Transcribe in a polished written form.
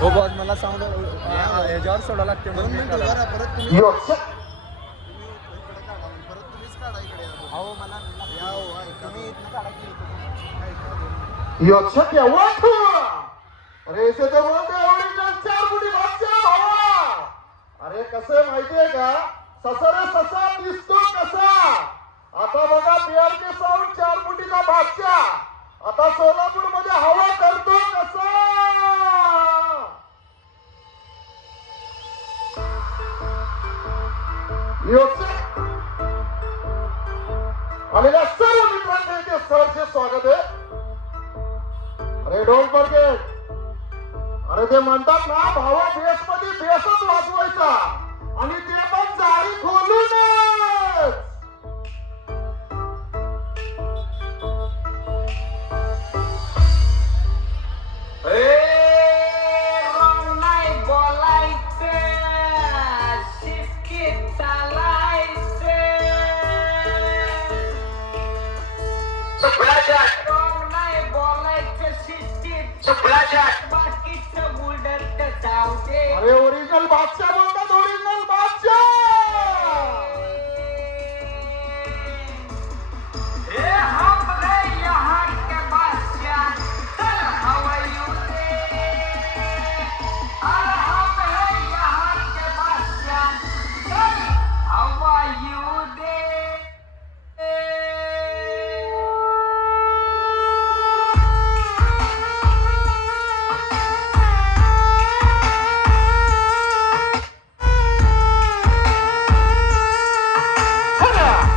हो बॉस मला साऊंड याच्यावर सोडा लागते म्हणून मी काढा. परत तुम्ही अहो मला तुम्ही इथनं काढा की अरे चार बुटी भावा. अरे कसं माहितीये का ससरे ससा दिसतो कसा. आता बघा PRK साऊंड 4 फुटीचा बादशाह आता सोलापूर मध्ये हवा करतो कसा. आलेल्या सर्व मित्रांचे इथे सरचे स्वागत आहे. अरे डोंट फॉरगेट. अरे ते म्हणतात ना भावा बेस मध्ये बेसच वाजवायचा आणि ते पण जाळी खोलूनच. अरे ओरिजिनल बादशाह बोलतो.